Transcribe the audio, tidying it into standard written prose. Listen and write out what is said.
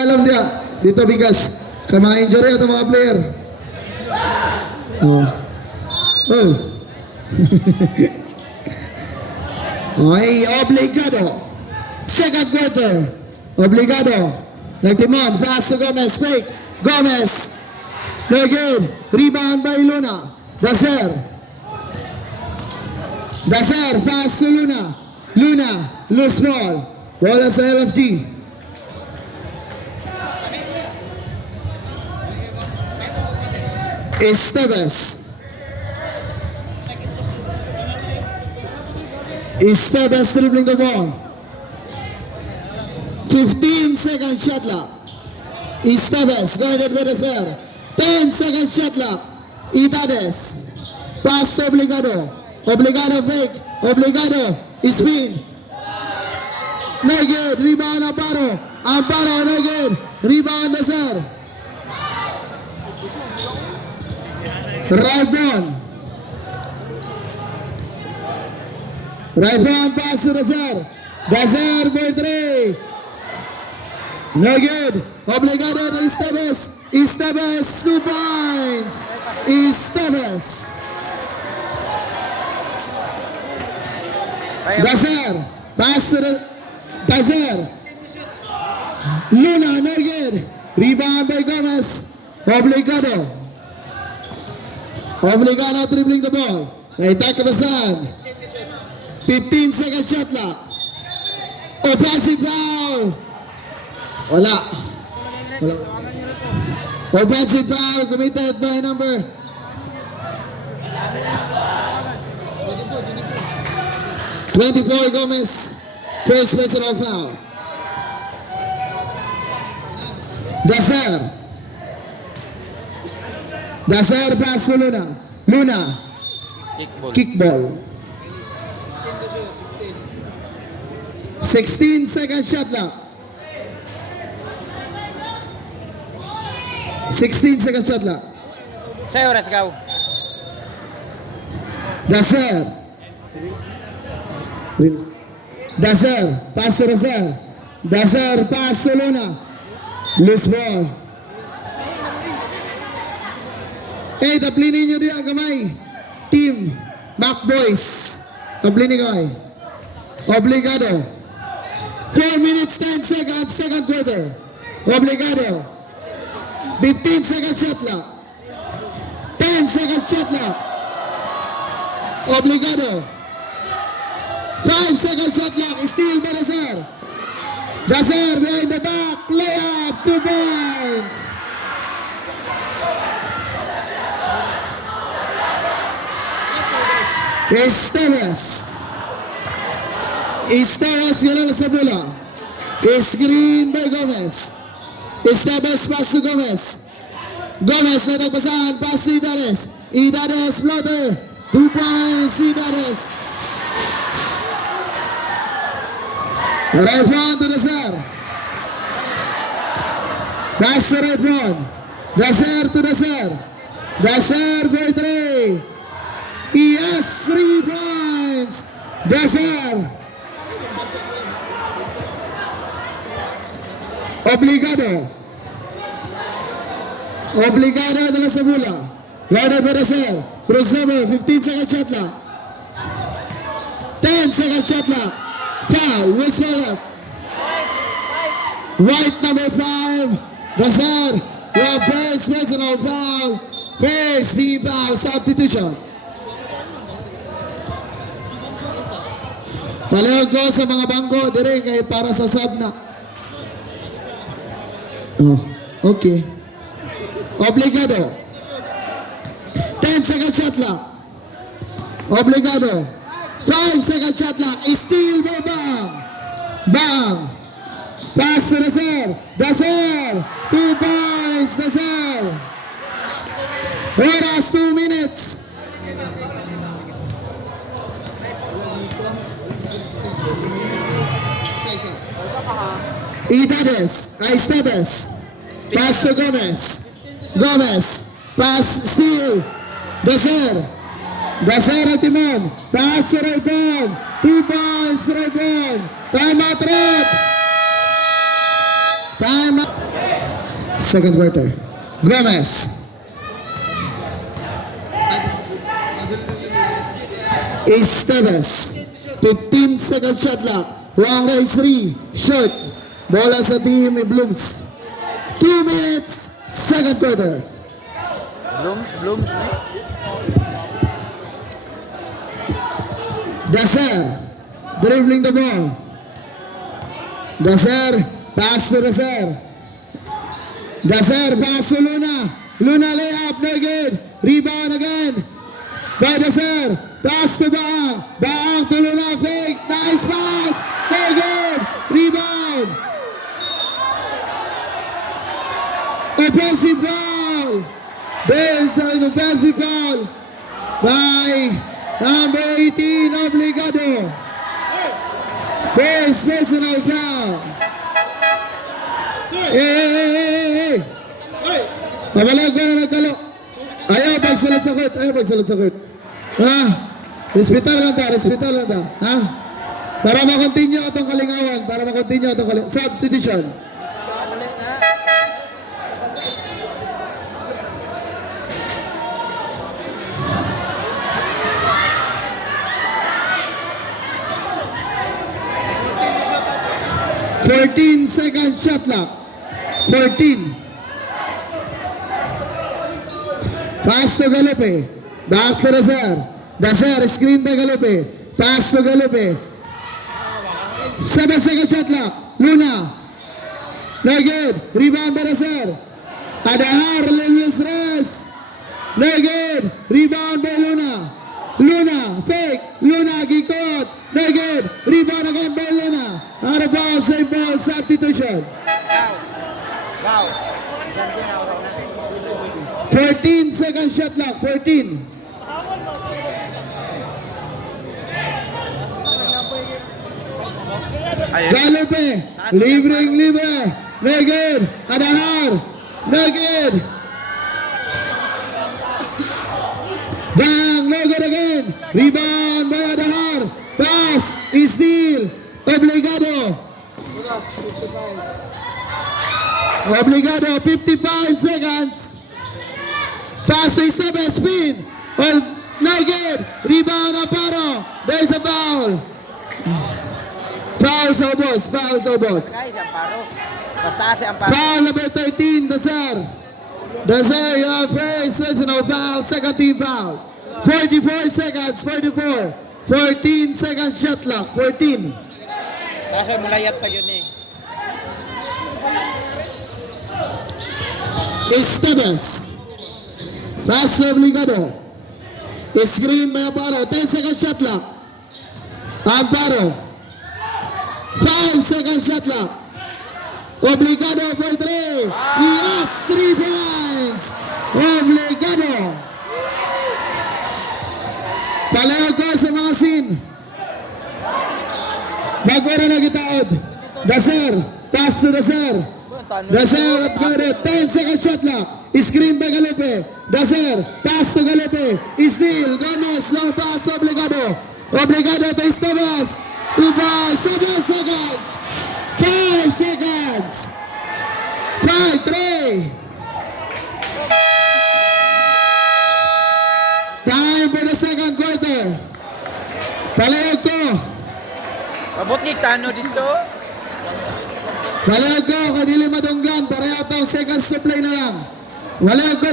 Alam dia, dito bigas. Kaya mga injury ito mga player. Oh. Oh. Okay, obligado. Second quarter. Obligado. Nagtimon. Pass to Gomez. Fake. Gomez. No good. Rebound by Luna. Daser. Daser. Pass to Luna. Luna. Loose ball. Bola sa LFG. Esteves. Esteves dribbling the ball. 15 second shot clock. Esteves guided by Daser. 10 second shot clock. Itades. Pass to Obligado. Obligado fake. Obligado. Spin. No good. Rebound Amparo. Amparo no good. Rebound Daser. Right down. Right down pass to Daser. Daser for 3. No good. Obligado to Esteves. Esteves 2 points. Esteves. Daser. Pass to Daser. Luna no good. Rebound by Gomez. Obligado. Obligado dribbling the ball. Naitake Basan. 15 second shot clock. Offensive foul. Wala. Wala. Offensive foul committed by number 24 Gomez. First personal foul. Daser. Daser pass to Luna. Luna. Kickball. 16 second shot clock. 16 second shot clock. Sa'yo, oras ikaw. Daser. Daser. Pass to Daser. Daser pass to Luna. Loose ball. Eh, taplinin nyo diyan kamay. Team Mac Boys. Taplinin kamay. Obligado. 4 minutes 10 seconds. Second quarter. Obligado. 15 second shot clock. 10 second shot clock. Obligado. 5 second shot clock. Steal by Daser. Daser behind the back. Layup. 2 points. Esteves. Esteves ganun sa bola. Screen by Gomez. Esteves pass to Gomez. Gomez na nagpasahan. Pass to Itades. Itades floater. 2 points Itades. Right front to Daser. Pass to right front. Daser to Daser. Daser for 3. He has 3 points. Daser. Obligado. Obligado adalah sa bola. Guarded by Daser. Crossover. 15 second shot clock. 10 second shot clock. Foul. Whistle up. White number 5. Daser. Your first personal foul. First team foul. Substitution. Palihog ko sa mga bangko dire kay para sa sub na. Oh, okay. Obligado. 10 second shot clock. Obligado. 5 second shot clock. Steal by Bang. Bang. Pass to Daser. Daser. 2 points. Daser. Oras 2 minutes. Itades, Esteves, pass to Gomez, Gomez, pass, steal, Daser, Daser at Timon, pass to Raybon, 2 points Raybon, time out rep, time out. Second quarter. Gomez. Esteves. 15 second shot clock. Long range 3. Short. Bola sa team ni Blooms. 2 minutes. Second quarter. Blooms. Daser. Dribbling the ball. Daser. Pass to Daser. Daser. Pass to Luna. Luna layup. No good. Rebound again. By Daser. Pass to Baang. Baang to Luna. Fake. Nice pass. No good. Rebound. Offensive foul. There's an offensive foul by number 18, Obligado. First personal foul. Hey. Pabalag ko na nagkalo. Ayaw pagsulat sa court. Ha? Respetar lang ta. Ha? Para makontinue itong kalingawan. Substitution. Fourteen second shot clock. 14. Pass to Galope. Back to Daser. Screen by Galope. Pass to Galope. 7 second shot clock. Luna. No good. Rebound by Daser. Adahar. Lewis Reyes. No good. Rebound by Luna. Luna. Fake. Luna. Gikot. No good. Rebound again by Luna. Out of bounds. Same ball. Substitution. Wow. 14 second shot clock. 14. Galope. Libre. No good. Adahar. No good. Bang. No good again. Rebound by Adahar. Pass. Steal. Obligado. 55 seconds. Pass to Esteves. Spin. No good. Rebound Aparo. There's a foul. Foul sa boss. Guys, Amparo. Basta si Amparo. Foul number 13, Daser, you have first personal foul, second team foul. 44 seconds, 44. 14 second shot clock, 14. Kaso mulayat pa yun eh. Esteves. Pass to Obligado. Screen by Amparo, 10 second shot clock. Amparo. 5 second shot clock. Obligado for 3. Yes, 3 points. Obligado. Palayag ko sa mga scene. Bagwara na gitaod. Daser. Pass to Daser. Daser upgraded. 10 second shot clock. Screen by Galope. Daser. Pass to Galope. Steal. Gomez. Long pass to Obligado. Obligado to Esteves. 2 points. 7 seconds. 5 seconds. 5, 3. Time for the second quarter. Palayag ko. Pabot ni Tano dito. Palayag ko. Kadili madunggan. Pareha itong second supply na lang. Palayag ko.